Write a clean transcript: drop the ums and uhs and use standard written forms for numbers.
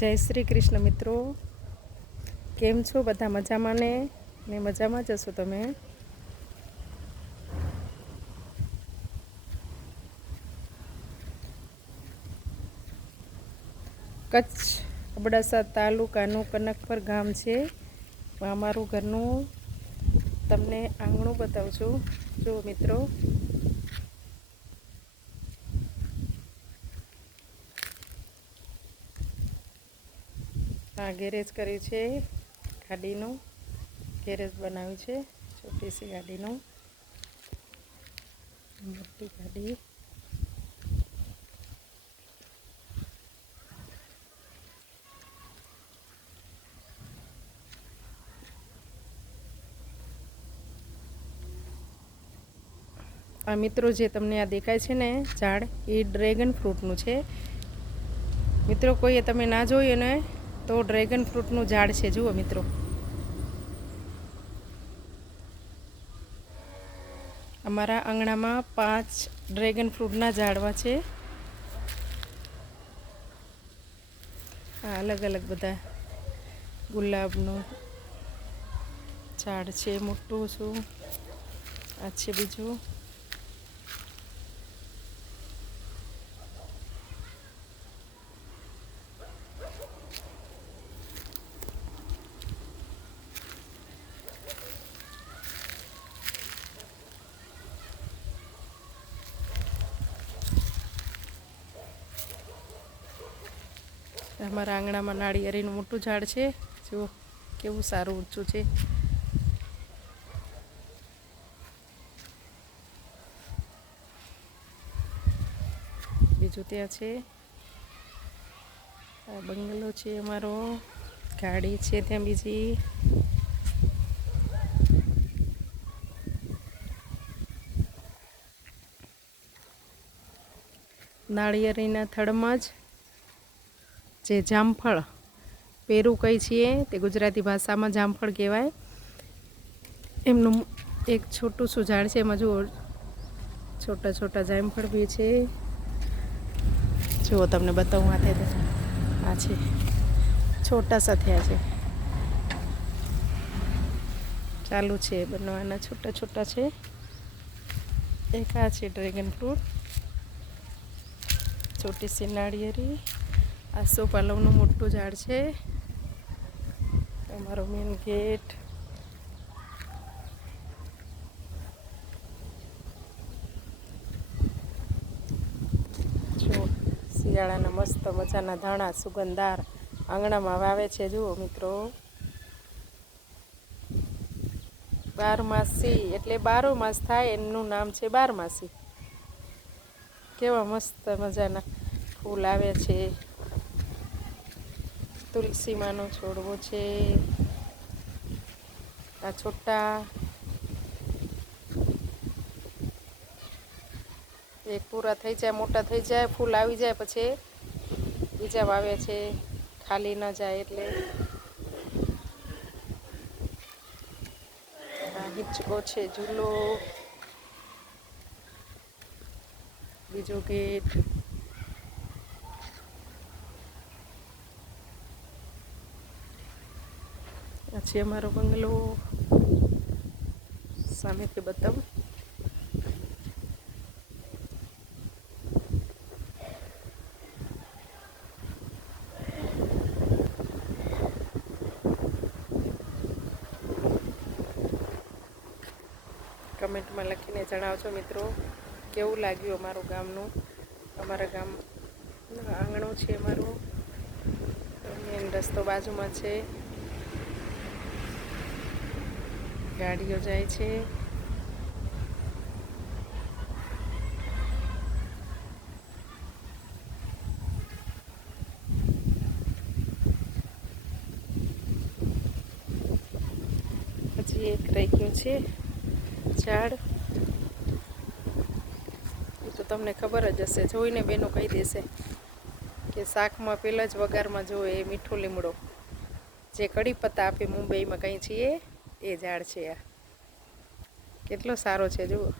જય શ્રી કૃષ્ણ મિત્રો, કેમ છો બધા? મજામાં ને મજામાં જ હશો તમે? કચ્છ અબડાસા તાલુકાનું કનકપર ગામ છે. અમારું ઘરનું તમને આંગણું બતાવું છું. જો મિત્રો, આ ગેરેજ કર્યું છે, ગાડીનું ગેરેજ બનાવ્યું છે. છોટી સી ગાડીનું, મોટી ગાડી. આ મિત્રો જે તમને આ દેખાય છે ને ઝાડ, એ ડ્રેગન ફ્રૂટનું છે. મિત્રો કોઈએ તમે ના જોયું ને તો ડ્રેગન ફ્રૂટનું ઝાડ છે. જુઓ મિત્રો, અમારા આંગણામાં 5 ડ્રેગન ફ્રૂટના ઝાડવા છે. આ અલગ અલગ બધા ગુલાબનું ઝાડ છે, મોટું છું. આ છે બીજું. અમારા આંગણામાં નાળિયેરીનું મોટું ઝાડ છે. જુઓ કેવું સારું ઊંચું છે. બીજું ત્યાં છે. આ બંગલો છે અમારો, ગાડી છે ત્યાં બીજી. નાળિયેરીના થડમાં જ જે જામફળ પેરું કહી છીએ, તે ગુજરાતી ભાષામાં જામફળ કહેવાય. એમનું એક છોટું શું ઝાડ છે. એમાં જુઓ છોટા છોટા જામફળ બી છે. જુઓ તમને બતાવું, હાથે આ છે, છોટા સા થયા છે, ચાલુ છે બનવાના, છોટા છોટા છે. એક આ છે ડ્રેગન ફ્રૂટ, છોટી સી નાળિયેરી. આ સોપાલવનું મોટું ઝાડ છે. અમારો મેન ગેટ. જો શિયાળાના મસ્ત મજાના ધાણા સુગંધદાર આંગણામાં વાવે છે. જુઓ મિત્રો, 12માસી એટલે 12 માસ થાય એનું નામ છે 12માસી. કેવા મસ્ત મજાના ફૂલ આવે છે. તુલસીમાંનો છોડવો છે. આ છોટા એક પૂરા થઈ જાય, મોટા થઈ જાય, ફૂલ આવી જાય પછી બીજા વાવે છે, ખાલી ન જાય એટલે. આ હિંચકો છે, ઝૂલો. બીજો ગેટ. આ છે અમારો બંગલો, સામેથી બતાવું. કમેન્ટમાં લખીને જણાવજો મિત્રો, કેવું લાગ્યું અમારું ગામનું. અમારા ગામ આંગણું છે અમારું. મેન રસ્તો બાજુમાં છે, ગાડીઓ જાય છે. પછી એક રહી ગયું છે ઝાડ, એ તો તમને ખબર જ હશે, જોઈને બેનો કહી દેશે કે શાકમાં પહેલાં જ વઘારમાં જોવે એ મીઠો લીમડો, જે કડી પત્તા આપે મુંબઈમાં કંઈ છીએ, એ ઝાડ છે. આ કેટલો સારો છે જુઓ.